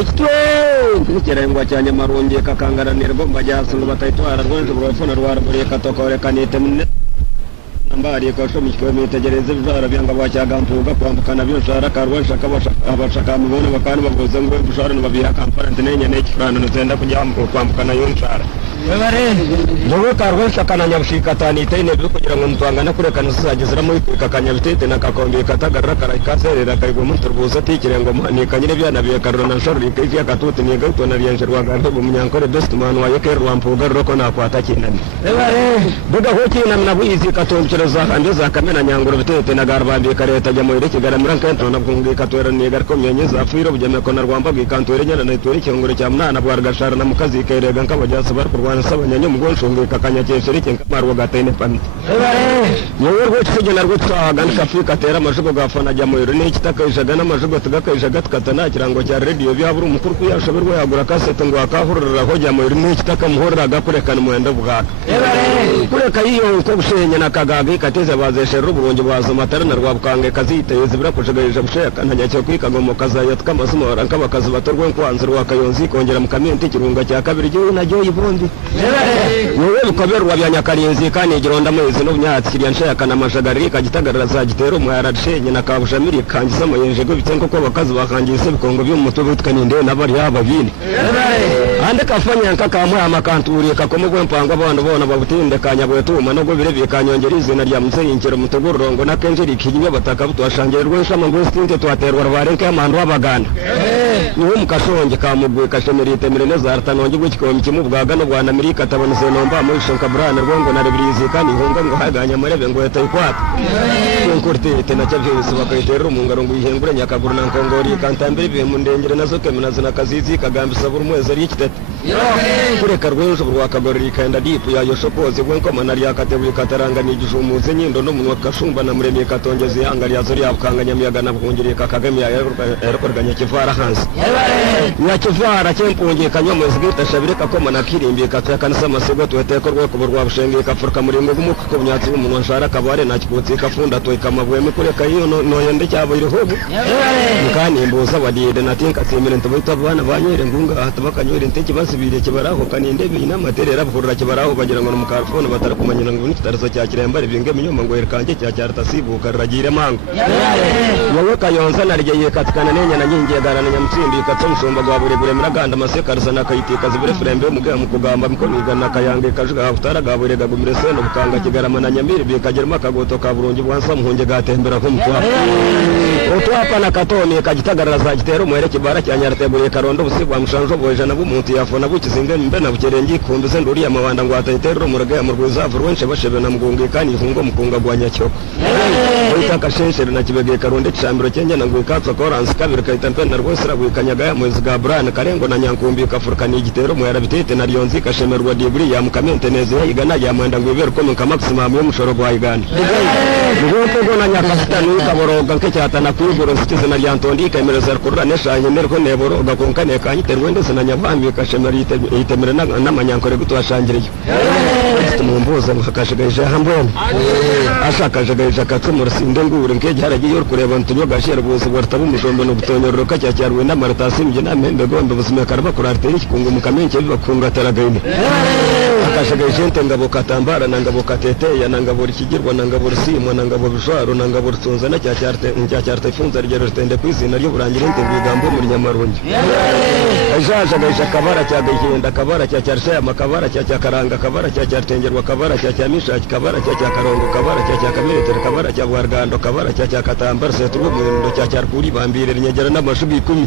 ekitwe kirengwa cyane marungi kakangaranirwa mbajyasunga batayitwara rwanje rwafuna rwaraburiye katokorekanite nambari kashomikwe mitegereze bizara byanga bwacyagampuga kwambukana byonshara karwasha abashaka mubone bakana bavuze ngo bushara nababiya conference nenye n'ikifrano nzenda kujyambuka kwambukana yonshara Jogo karwesha kana nyabushika tanite ne byo kugira ngo mutwangana kurekana sizagezera muri kakanya bitete na kakombe katagarra karakaserera kaigo munturbuza tikire ngo muhanikanye byana biye karona nshorri kaiya katuti ni gato na riyenje rwaganda mu munyankore best man wa yeke rwampuga roko na kwata kinani buga hoki na mnabuizi katonchereza hande za kamena nyangoro bitete na garbambi kareta jya muri kigara murankanto na bwungi katwera ni garko myenyeza afiro bujame kona rwamba bikantwere nyana na itori cyongore cya mnana bwargashara na mukazi kairega nkabajasa barkurwana sabanya mugonsho kakanya cyesheri cyenkamaro gatene pan yewe rwose na rwose aganda Afrika tera amajugo gafana jya mu rune kitakaishaga n'amajugo tugakaishaga tukatana kirango cya radio byabura umukuru kuyashoberwa yagura kasete ngo akahurira ho jya mu rune kitakamuhorera gakurekana muenda bwaka kureka iyo ko bushenya na kagaga kateze bazeshe ruburonge bazo matara na rwabukange kaziteye zibira kujegeje busheka ntanya cyo kwikaga mu kazaya tkamasimo ranka bakazi batorwe kwanzira wakayonzi kongera mu kamenti kirunga cya kabiri gihe najyo yibondi yewe bikoberwa bya nyakarinzi kandi gironda mwezi no myatsi kiriya nshaka na mashagari kagitagarara za gitero mu yarashenye na kabushamiri kangiza mu yenjego bitenko ko bakazi bakangise bikongo byo mu tubu tkaninde nabari ababini ande kafanya nkakamwe amakanturi kakomugwe mpango abantu bona babutinde kanyabwe tuma no gobire bikanyongerize na rya mutseyinkero mutogorongo na kenjeri kinywe bataka butwashangerwe shama ngo stinte twaterwa barenke amandu abaganda niwe mukashonge kamugwe kashemerite mirene za artanonge gukikomi kimubwaga no Rwanda Amerika tabonese nomba muri shonka brand rwongo na rebirizi kandi hunga ngo haganya marebe ngo yatayikwata nkurte na cyabyo bakayitera mu ngaro ngo ihengure nyakaguru na nkongori kantambere be mu ndengere nazo keminazo na kazizi kagambisa buri mwezi ari kitete kureka rwenjo rwakagorira kanda dipu ya yoshokoze gwenko manari yakatebwe kataranga nigishumuze nyindo no munwa kashumba na muremye katongeze hanga lyazo lyakanganya miyaga na bwongere kakagame ya yakorganya kivara hansi ya kivara cyempongeye kanyomeze gita shabire kakoma na kirimbi katakanisa masego tweteko rweko rwa bushenge kafurka muringo gumuko ko myatsi umuntu nshara kabare na kikutsi kafunda toy kamabwe mikureka iyo no yende cyabo irihobu kandi imbuza badide natinka semere ntobita bana banyere ngunga atabakanyore nteki basibire kibaraho kaninde bina materera bhurira kibaraho bagira ngo mu karfone batarakumanyira ngo nitaraso cya kirembare binge minyoma ngo erkanje cya cyartasibu karagire mango yawe kayonza narigeye katkana nenya na nyingiye garana nyamtsindi katsomshomba gwa bure bure muraganda masekarza nakayitika zibire frembe mugaya mukugamba mkonigana kayange kajuga utara gabure gagumire seno bukanga kigarama na nyamiri bikagerma kagoto kaburungi bwansa muhunge gatembera ko mutwa otwapa na katoni kagitagarara za gitero mwere kibara cyanyartebure karondo busibwa mushanjo boje na bumuntu yafona bukizinge mbe na bukerengi kunduze nduri ya mabanda ngo atayitero muragaya mu rwizavu rwenche bashebe na mugunge kandi ihungo mukunga gwanya cyo itaka shenshere na kibege karonde cyambiro cyenge na ngo ikatsa koransi kabiri kaitampe na rwesera bwikanyaga ya mwezi ga brand karengo na nyankumbi kafurka ni gitero mwera bitete na ryonzi kashemerwa diguri ya mukamente neze igana ya mwenda ngo ibero ko mu maximum yo mushoro gwa iganda ngo ko na nyakastani kaboroga nke cyata na kwigoro sikize na ryantondi kamereza kurura neshanye nerko neboro gakonkane kanyiterwe ndese na nyavambi kashemerite itemere na manyankore gutwashangiriye tumumbuza ngakashigaje hambone ashakaje katsumura sinde ngure nke cyaragiye yor kureba ntunyo gashira bose barta bumujombe no butonyororo kacyarwe na maritasi mje na membe gombe busime karba kurarteri kikungu mukamenke bibakunga taragaine akashigaje nte ngabo katambara na ngabo katete ya ngabo rikigirwa na ngabo rusimo na ngabo bishwaro na ngabo rutunza na cyarte ifunza rigero rtende kwizina ryo burangire nte bigambo muri nyamarongi ajaje kabara cyagenda kabara cyarsha makabara cyakaranga kabara cyatengerwa kabara cyamisha kabara cyakarongo kabara cyakameretere kabara cyabwargando kabara cyakatambara setugo mu cyarkuri bambire nyegera n'amashubi kumi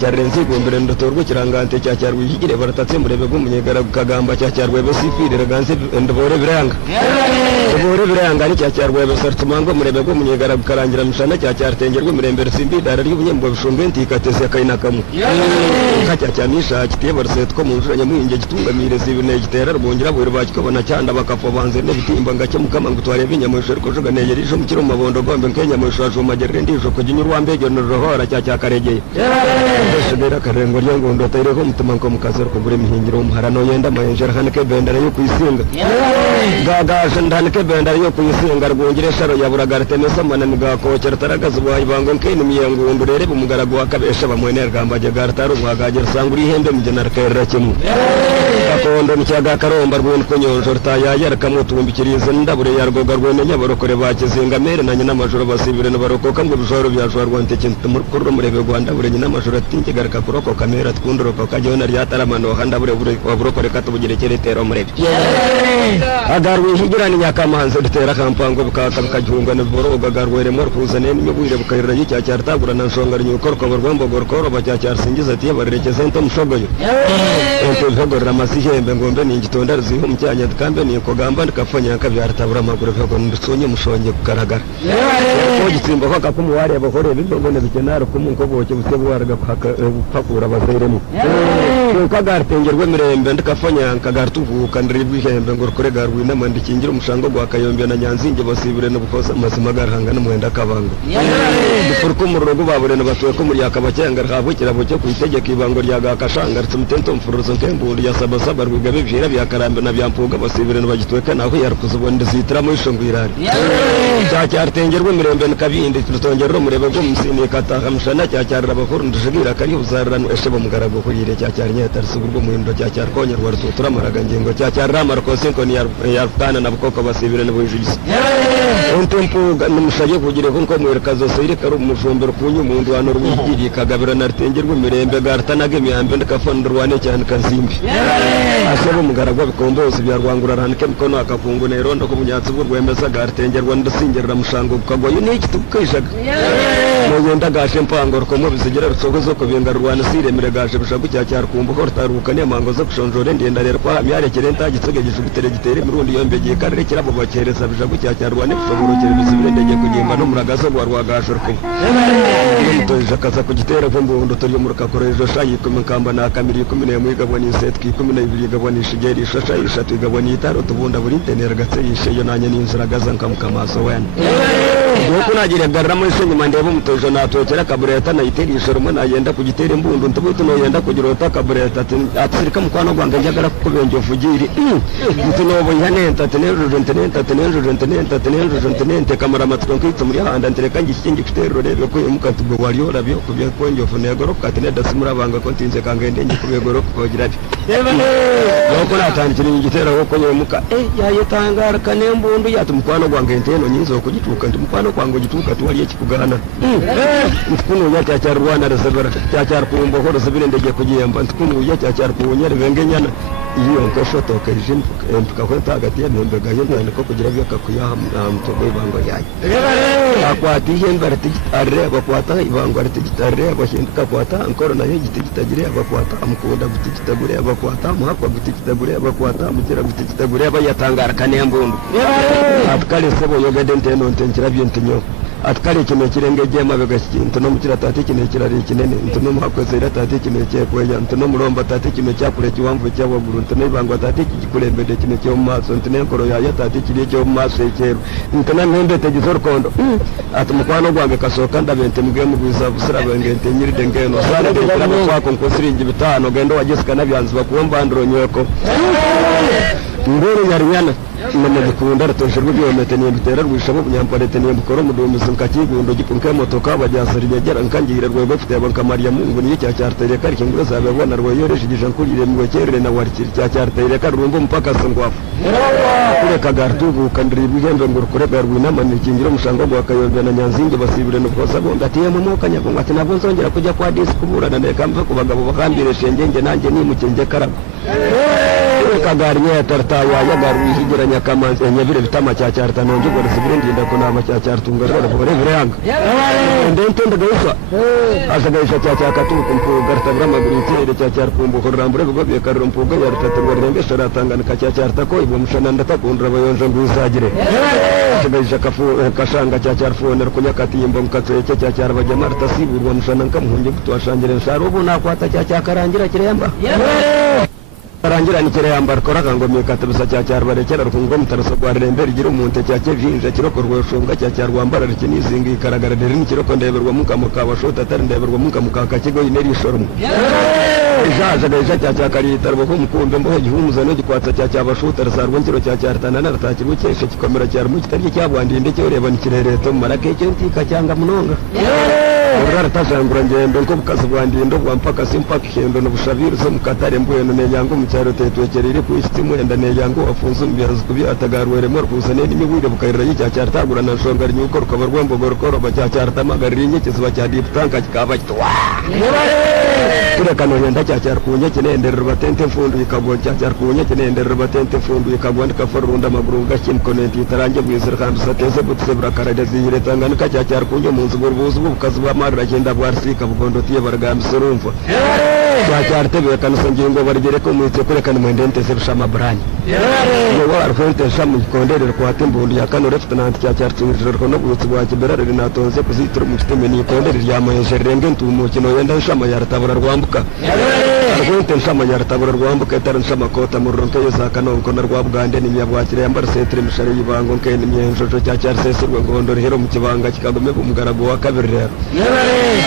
cyarenze gumbere ndotorwo kirangante cyarwi higire baratatse murebe gumunyegara kagamba cyarwe besifire reganze ndobore biranga ni cyarwe sartumango murebe gumunyegara karangira mishana cyartengerwa mirembere simbi dara ry'ubunyembo bishumbenti katese kainakamu kacyamisha kitebara setko mu njuranya muhinge gitungamire zibine gitera rwongera buri bakikobona cyanda bakapfa banze n'bitimba ngake mukama ngutware binyamwisho ariko juga neyerisho mukiro mabondo gombe nk'enyamwisho ajumagerere ndijo kuginyu rwambege n'uruhora cyakaregeye shebera karengo ryango ndo tayireho mutuma ngo mukazero kugure mihingiro umuharano yenda mayenjera hanike bendera yo kuyisinga gagaje ndanike bendera yo kuyisinga rwongere sharo yaburaga temesa manani gakokera taragaza bwayibango nkene miyangundu rere bumugaragu wakabesha bamwene rgambaje gartaru bwagaje sanguri hende mujena rkerera kimwe kakondo nicyaga karomba rwone konyonjo rtaya yarakamutumbikiriza ndabure yargoga rwone nyabarokore bakizinga mere nanye n'amajoro basibire n'abarokoka ngo bijoro byajwa rwonte kintu murukuru murebe Rwanda bure nyina amajoro atinke garaka kuroko kamera twundoroka kajyona ryataramano handa bure waburokore katubugerekere tero murebe agarwe higirani nyakamanze dutera kampango bukaka bukajunga ne boroga garwere mor kuzane n'imibwire bukarira y'icyacyar tagura na nshongara nyukorko barwambo gorkoro bacyacyar singiza tiye barekeze nto mushogoyo ento bihogorera amasihembe ngombe ni igitonda ruziho mucyanya dukambe ni kogamba ndikafanya kabyara tabura amaguru byo ndusonye mushonye kugaragara ko gitsimba ko kakumu wari abahore bibone bikenara kumunko boke busebo waraga pakura bazeremo kagartengerwe mirembe ndikafanya kagartuvuka ndiribwihembe ngorkore garwi namandikingira umushango gwa kayombe na nyanzinge basibire no bukosa mazima garhanga n'umwenda kabango dufurko mu rugo baburene batuye ko muri yakabacyenga rhabukira bucyo kuitegeka ibango rya gakashanga tumutento mfuruzo nkemburi ya sabasaba rwigabe vyira byakarambe na byampuga basibire no bagitweka naho yarukuzubonde zitira mu ishongwirari cyacyartengerwe mirembe nkabindi tutongera murebe go musini kataha mushana cyacyarira bakuru ndushigira kari uzarano eshebo mugarago kurire cyacyarnya tarisubirwo mu indo cyacyarkonyerwa rututura maraga ngingo cyacyarira marko sinko ni yarfana na bukoko basibire no bujisi ontempuga n'umushaje kugire ko mwerekazo sire karo umujombero kunyu mundu wano rwigiri kagabira nartengerwe mirembe gartanage myambe ndakafondrwane cyane kazimbi asebo mugaragwa bikombozi bya rwangura hanike mkono akakungu ne rondo ko bunyatsi burwemeza gartengerwa ndasingerera mushango kagwayo n'iki tukishaga yenda gashe mpango rukomo bizigira rusogozo ko benga rwana sire mire gashe bishagu cyacyar kumbu ko rutaruka ne mango zo kushonjore ndenda rero kwa myarekere ntagitsege gishugitere gitere mirundi yombegeye karere kirabo bakereza bishagu cyacyar rwane kushobora bisibire ndege kugimba no muragaso rwa rwagasho ruko mutoje kaza kugitera vumbundo turi mu rukakorejo shayi kumukamba na kamiri 10 mwigaboni setki 12 gaboni shigeri shasha ishatu gaboni itaro tubunda buri tenera gatse yisheyo nanye n'inzira gaza nkamukamaso wen Yoko nagira garamo ishenye mandebo mutojo natokera kabureta na iteri ishoroma nagenda kugitera imbundu ntubutu no yenda kugirota kabureta atsirika mukwano gwanga njagara kubenje fugiri mutunobo yanenta tenenente kamara matko nkitso muri handa ntereka ngishingi kutero rebe ko mukatugo wariyo rabyo kubye konjo funegoro katene dasimura banga kontinze kangende nyikubegoro kugira bi Yoko natandikira igitera ko nyemuka yayetangara kanembundu yatumkwano gwanga enteno nyizo kugituka ndumkwano kwango gituka tuwaliye kikugana mfuno ya cyacyar Rwanda resebera cyacyar kumbo ko resebire ndege kugiyamba mfuno ya cyacyar kunyere bengenyana iyo nkoshoto kajin tukakweta hagati ya nembe gayo ndiko kugira byo kakuyaha mtogo ibango yayi akwati hembara tigitare bakwata ibango tigitare bashinduka kwata ankoro nayo gitigitagire bakwata amukunda gutigitagure bakwata muhakwa gutigitagure bakwata mukira gutigitagure bayatangara kanembundu atkale sebo yogede nteno ntenkira byentinyo atkale kino kirenge jema begashinto no mukira tate kino kirari kinene ntuno muhakwezera tate kino cyekweya ntuno muromba tate kino cyakure kiwamvu cyabaguru ntuno ibangwa tate kikurembede kino cyo maso ntuno nkoro ya tate kiri cyo maso cyero ntuno mpembe tegizor kondo atumukwano gwange kasoka ndabente mugiye mugwiza busira bengente nyiri dengeno sare ndikiramo kwako nkosiringi bitano gendo wagisika nabyanzu bakuomba ndro nyweko ngoro nyarinyana namagikunda ratosherwe byomete ni bitera rwishabo bunyamparete ni bukoro mudumizi nkakigundo gipunke motoka bajyasari nyagera nkangira rwego fite abankamariya mungu ni cyacyartere kari kingura zabe bona rwoyoreshe gijankurire mu cyerere na warikiri cyacyartere karumbo mpaka sangwafu kure kagartugu kandiri bihembe nguru kure garwi namani kingiro mushango gwa kayombe na nyanzinge basibire no kosa bonda tiye mu mokanya ngo ati nabo nzongera kujya kwa disi kuburana ne kamva ku bagabo bakambire shengenge nanjye ni mukenge karabo kagarnya tartawa ya garwi higiranya kamanze nyabire bitama cyacyarta nonje gore sibire ndinda ko nama cyacyartunga rero bore biranga ndente ndagaisa asagaisa cyacyakatu kumpu garta brama guritsire cyacyarkumbu korambure bwo byekarumpuga yartaturwa rembe sharatangana cyacyarta ko ibo mushana ndatakundra bayonje ngusagire asagaisa kafu kashanga cyacyarfuner kunyakati imbo mukatse cyacyar bajamarta siburwa mushana nkamuhunje kutwashangire nsaro ubona kwata cyacyakarangira kiremba Rangira nikere yambara koraka ngo mikatubisa cyacyar barekera rukungo mutaraso gwa rembe rigira umuntu cyacye vinje kiroko rweshonga cyacyar rwambara rikinizingi ikaragara deri nikiroko ndeberwa mukamuka bashota atari ndeberwa mukamuka kigo ineri shormo ijaje gaisha cya karitarwa ko mukumbe mbohe gihumuza no gikwatsa cya bashuta rasarwa nkiro cya rtana na rtakirwe cyeshe kikomera cya mu kitari cyabwandi ndeke ureba ni kirereto marake cyo ntika cyanga munonga urara tashangura ngendo ko bukazi bwandi ndo bwampaka simpaka kendo no bushabiro so mukatare mbuye no neyango mu cyaro tetwekerere ku istimu enda neyango afunze umbiyazo kubi atagarwere mo rwuzane n'imibwire bukayira cya rtagura na shonga ryuko rukaba rwembo gorokoro cya rtamagarira inye kiziba cya deep tank kikaba kitwa kure kano yenda cya kunye kinenderera batente fundu ikagwa cya kunye kinenderera batente fundu ikagwa ndikafarunda maguru gakin konenti tarange bwizira kandi sateze butse burakarade zihire tangana cya kunye munzu burbuzu bukazi bw'amarira cyenda bwarsika bugondo tiye baragamba surumva cya rtebe kanisa ngingo barigere ko mu kure kano mwendente se rushama brani yo war fonte shamu konderera kwa tembundi ya kano lieutenant cya rtwe ko no butse bwa kiberare natonze kuzitura mu kiteme ni konderera ya mayeje renge ntumo kino yenda shama ya rtabura rwambuka arwente shama ya rtabura rwambuka taran shama kota mu ronto yosaka no kono rwabugande ni myabwakire yambara setre mishari yibango nke ni myenjojo cya sese rwangondoro hero mu kibanga kikagome umugarago wa kabiri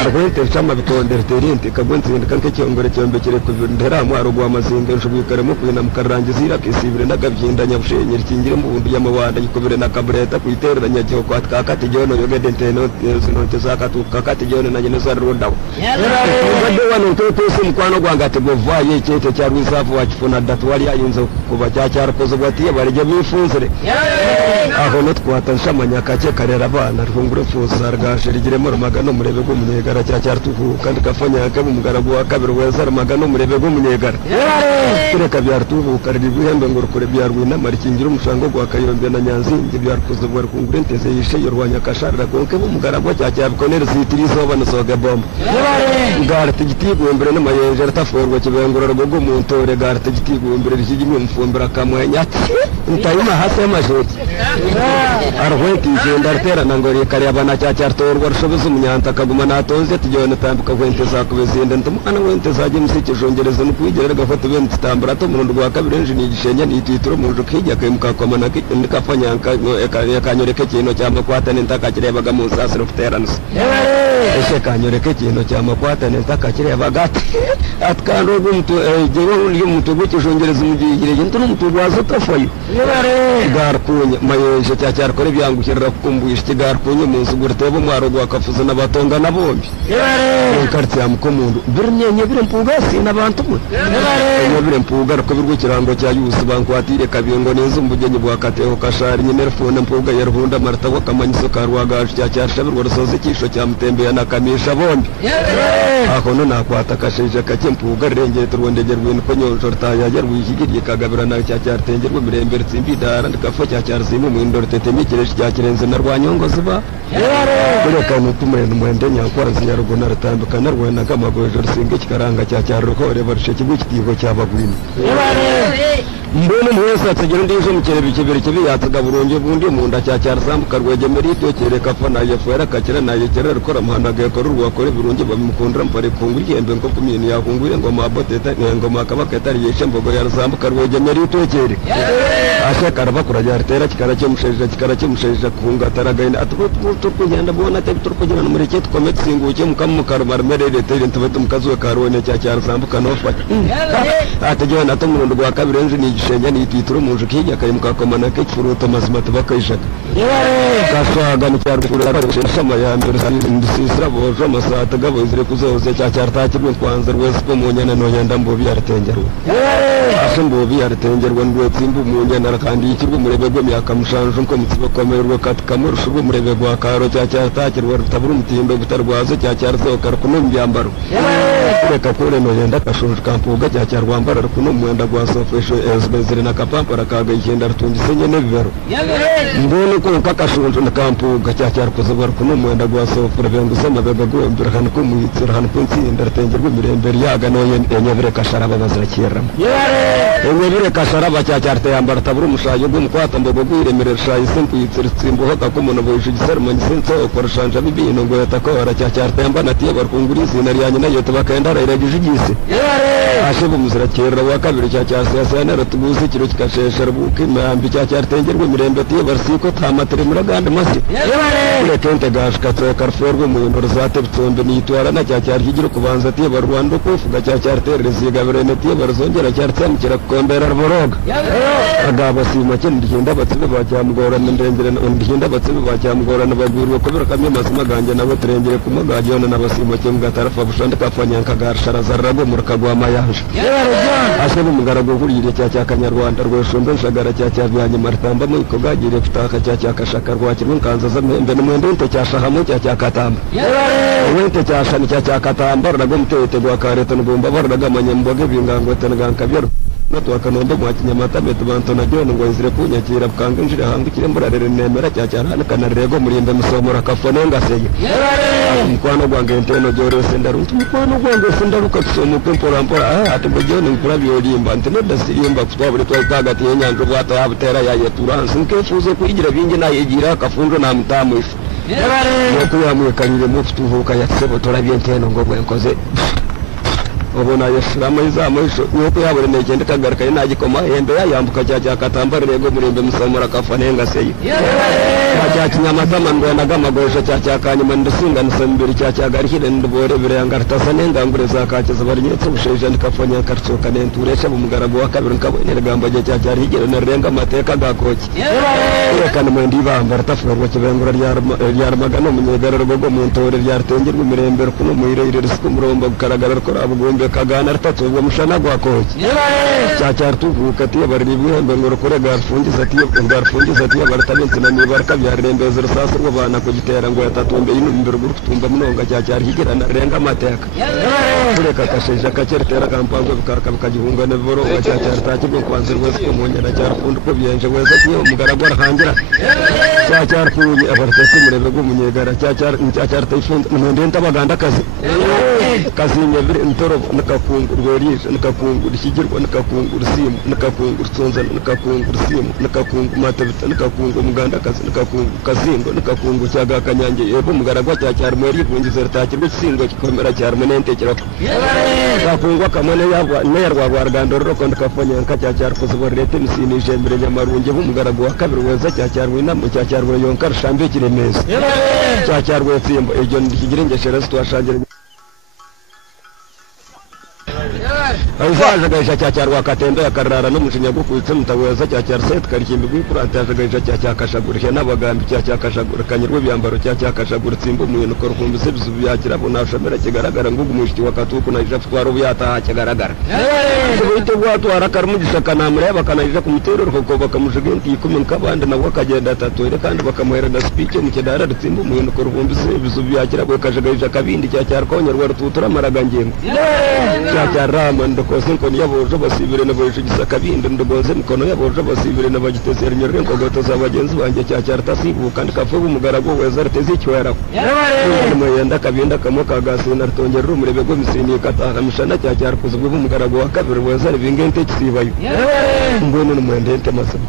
arwente shama bitondera terinte kagwenze kanke cyongore cyombekere kuvindera mu arugwa mazinga nshubikare mu kwina mukarangizira kisibire ndagabyinda nyabushenyeri kingire mu bundu yamawanda yikobere na kabreta kuiteranya cyo kwatkakati jono yogede nteno zino tezakatu kakati jono na nyene zarudawo bade wano totose mukwano gwangate govaye cyete cya rwisafu wakifuna datu wali ayinze kuba cyarakoze gwatiye barije bifunzire aho no twatasha manyakace karera abana rwungure fuza rgashe rigiremo rumagano murebe go munyegara cyartuku kandi kafanya akabu mugarabu wa kabiri weza rumagano murebe go munyegara kureka byartuku kariri bihembe ngo rukore byarwina marikingira umushango gwa kayombe na nyanzinge byarkuze bwa rwungure nteze yishe yorwanya kasharira konke mu mugarabu cyabikonere zitirizo banasoga bomba garate gitigo imbere n'amayenje ataforwa kibengura rwogo mu ntore garate gitigo imbere ryigimwe mfumbira kamwenya ntayima hasi y'amajeki arwenti igenda arterana ngo rekare abana cyatorwa rushoboza umunyanta akaguma natonze tujyone tambuka kwente zakubezinde ntumana wente zaje musikijongereza no kwigerera gafata bene tambura to murundo rwa kabiri nje nigishenya nititiro mu rujo kijya kayimukakoma na ndikafanyanka yakanyoreke kino cyamakwata nentaka kirebaga mu sasa no kuterana ese kanyoreke kino cyamakwata nentaka kirebaga atkando gumtu jewo y'umutu gukijongereza umugigire ntu n'umutu gwazo tafaye garkunye mayeje cyakore byangukirira kukumbwisha kigarkunye munzu gurtebo mwaro gwakafuza nabatonga nabombi karti ya mukomundu birnyenye bire mpugasi nabantu mwe bire mpuga ko birwo kirango cya yusu bankwatire kabingo neza umbugenyi bwa kateo kashari nyine rfone mpuga yarhunda marta wa kamanyiso karwagaje cyashabirwa rusoze kisho cya mutembe na kamisha bombi aho no nakwata kasheje kake mpuga rengeye turwondegerwe ko nyonjo rtaya rwihigiriye kagabira na cyatengerwe mirembere tsimbidara ndikafo cyarzimu mu indoro tetemikire cyakirenze na rwanyongo ziba kureka nutumwe n'umwende nyakwazi ya rugo naratandukana rwana kamagojo rusinge kikaranga cyarukore barishe kigo kitigo cyabagwini mbone mwese atsigera ndizo mukere bikibere kibi yatsaga buronge bundi mu nda cyarsambuka rwegemera ito kereka fana yefera kakira naye kerera rukora muhanaga yakora rwakore buronge bamukundira mpare kunguri yembe ngo kumini yakungure ngo maboteta ngo makabaka tari yeshe mbogo yarsambuka rwegemera ito kere asha karaba kurajya ritera kikara cyo musheje kunga taragaina atuko kugenda bona turkugenda no muri cyetu kometse singuke mukamukaro marmerere tere ntubete mukazuwe karone cyarsambuka no fata atajya na to murundo rwa kabiri nje ni gishenya ni tituro munje kijya kari mukakomana ke furuto mazima tubakayishaka kaswaga ni cyarukura shama ya mbere ndisisira bojo masata gabo izire kuzoze cyartakirwe kwanza rwese ko munyana no yenda mbo byartengerwa ashimbo byartengerwa ndwe tsimbu munyana kandi ikirwe murebe gwe myakamushanje ko mutsibo komererwa katkamurushu murebe gwa karo cyatakirwa rutabura umutindo gutarwazo cyarsoka kuno mbyambaro reka kore no yenda kashuje kampuga cyarwambara kuno mwenda gwa sofesho ezbezire na kapampara kaga igenda rutundise nyene bibero mbone ko kakashuje na kampuga cyarkozwe kuno mwenda gwa sofre bengusa mabega gwe mbira kan ko muyitsira han kunti ndartengerwe mirembere yaga no yenyebere kasharaba bazakiramo yenyebere kasharaba cyarte yambara tabura umushayo gumkwata mbogo gwiremerera shayi sempu yitsirtsimbo hoka ko muno boyije gisermanyi senso okorashanja bibino ngo yatakora cyarte yambana tiye barkungurizi naryanye nayo tabakenda rayiragije igisi ashe bumuzira kerera wa kabiri cyasesa na tubuze kiro kikashesha rubuke imambi cyacyartengerwe mirembe tiye barsiko tamatire muraganda masi kure kente gashkatse karforwe mu bintu rozate bitombe nitwara na cyacyari higiro kubanza tiye barwando kufuga cyacyartere zigaberene tiye barzongera cyartsamkira kombera ruboroga agaba sima cyo ndihinda batsibe bacyamugorana ndengere ndihinda batsibe bacyamugorana bagurwa kubera kamye mazima ganje nabo turengere kumagajyona nabasima cyo mgatarafa bushande kafanya nkagashara zarrago murkagwa mayanje asebe mugarago kurire cyacyakanyarwanda rweshombe nshagara cyacyavanye martamba mu ikogagire kutaka cyacyakashaka rwakirwe nkanza zamhembe n'umwende nte cyashahamwe cyacyakatamba wente cyashani cyacyakatamba rago mutete gwa kareta n'ugomba barraga manyemboge bingango tenagankabyo natwa kanombe mwa kinyamata metu bantu na John ngo izire kunyakira bukanga injira hangukire mburarere nemera cyacyarana kanarego murimbe musomora kafone ngaseye mukwano gwange nteno jore sendaru mukwano gwange sendaru kasomo mpora ati bojone nkura byolimba ntene dasirimba kutwabure twakaga tiyenyango bwata yabutera yaye turanse nkefuze kuyigira bingi na yegira kafundo na mutamu ifu yakuyamuye kanire mufutuvuka yatsebo torabye nteno ngo bwenkoze obona yashirama izamuisho nuko yabure negende kagaruka inagikoma hembe yayambuka cyacyakatambara rego murimbe musomora kafanenga seye cyacyanyamata mandwa nagamagosha cyacyakanyuma ndasinga nsambiri cyacyagarihire ndubore birangartasa nendangure zakakiza barinyetse busheje ndikafanya kartsoka nenturesha bumugarago wa kabiri nkabonera gamba cyacyari higere narenga mateka gakoki rekana mwendi bamba rtafurwa kibengura ryarmagano munyegara rwogo muntore ryartengerwe mirembe kuno muirire risiko muromba gukaragara ko abugombe kagana rtatsobwa mushana gwakoki cyacyartuvuka tiye baribwe mbengoro kore garfungiza tiye bartabinse na nibarka byarembeze rusasa rwo bana kugitera ngo yatatombe inumbiro gurutumba munonga cyacyari higera narenga mateka kureka kasheje kacertera kampango bikaka bikagihunga ne boro cyacyari takibwo kwanzirwa ko munyana cyarfundo ko byenje weza tiye umugaragwa rahangira cyacyari kunye abartatu murebe go munyegara cyacyari tayifunda ndenda baganda kazinye bire ntoro nakakungurwerisha nakakungura ikigirwa nakakungura simu nakakungura tsonza nakakungura simu nakakungura matabita nakakungura muganda kazi nakakungura kazingo nakakungura cyaga kanyange yebo mugaragwa cyacyari muri vungize rutakirwe singo kikomera cyari munente kirako nakakungwa kamone yabwa nerwa rwagandoro ko ndakafanya nkacyacyari kuzuborete misini jembere nyamarunge bumugaragwa kabiri weza cyacyari winamo cyacyari yonka rushambe kiremeza cyacyari wetsimba ejo ndikigirengeshera twashagire Azaje gaisha cyacyarwa katembe yakarara no mushinya gukutse mutaweza cyacyar set karikimbi gwikuranta gaisha cyacyakashagurike nabagambi cyacyakashagurikanyirwe byambaro cyacyakashagura tsimbo muyeno korukumbise bizubi yakira bona shamera kigaragara ngugumushiti wakatuku na ija twaro byata kigaragara bite bwatu arakar mugisha kanamure bakanayija kumutero ko bakamushigenti ikumi kabande nabo kagenda tatoire kandi bakamuhera na speech mu kidara tsimbo muyeno korukumbise bizubi yakira bwe kajagaisha kabindi cyacyar konyerwa rututura maragangengo cyacyarama ndokose nkoni yaboje basibire naboje gisakabinde ndogoze mikono yaboje basibire nabagitezera nyorengo goto zabagenzi banje cyacyartasibu kandi kafubu mugarago weza rtezicwera yenda kabinda kamoka gasina rtongera rumurebe go misini kataha mishana cyacyar kuzubwe mugarago wa kabiri weza bingente kisibayo mbone n'umwendente masaba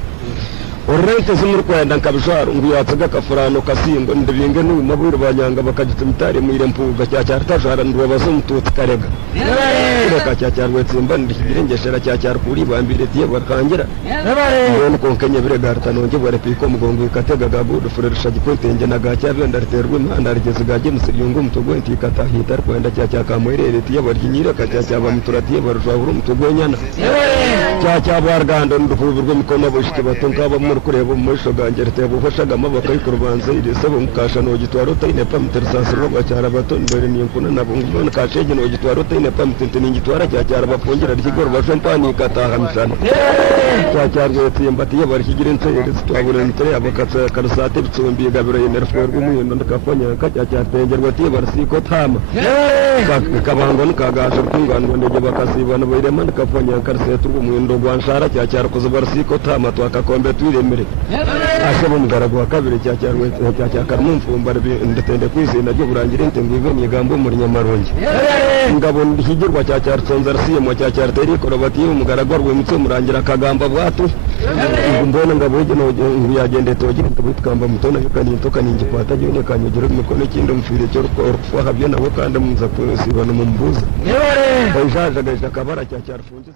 Orrente zimur kwenda nkabishwaro ngiyatsaga kafurano kasimbo ndibinge n'umaburu banyanga bakagitumtare mwire mpuga cyacyartajara ndwa bazumututsi karega reka cyacyarwetsimba ndikirengeshera cyacyar kuri bambire tiye bakangira none konkenye biregarta nonge bore piko mugongo ikatega gabudu furerisha gikontenge nagacya ndariterwe imana rigeze gaje musiriyungu mutogo ntikata hitar kwenda cyacyakamoirere tiye baryinyira kacyaba muturatiye barujwaburu mutogo nyana cyacyabwargando ndufubirwe mikono boshike batonka kureba umusho gangerete bufashaga amaboko y'ikurubanza irisabo mukasha no gitwaro tayine pamitersasiro bacyara bato mbere ninkuna nabo ngone kashege no gitwaro tayine pamtinte n'igitwara cyacyara bafungira rikigoro bashampani kataha misana cyacyarwe timbatiye barikigire ntse twabure ntse abakatsa karusate bitsumbi gabiro yenerfwer gumuyo ndakafanya kacyatengerwa tiye barsiko tama kabango nkagasha kungwanwa ndege bakasibana bayirema ndakafanya karsetu gumuyo ndogwanshara cyacyara kuzubarsiko tama twakakombe twire ashabo mugarago wa kabiri cyacyarwe cyacyakara mumfumbara ndetende kwizina ryo burangire ntengwive nyigambo muri Nyamaronge ngabo ndihigirwa cyacyartsonza rasiye mu cyacyarteri korobati umugarago rwe mutse murangira kagamba bwatu mbona ngabo ije no yagende togira tubikamba mutona yukani ntokani ngikwata gine kanyogero mikono kindi mfire cyo rukwa habyo nabo kandi munza kwesibana mu mbuza bajaje gaje kabara cyacyarfunze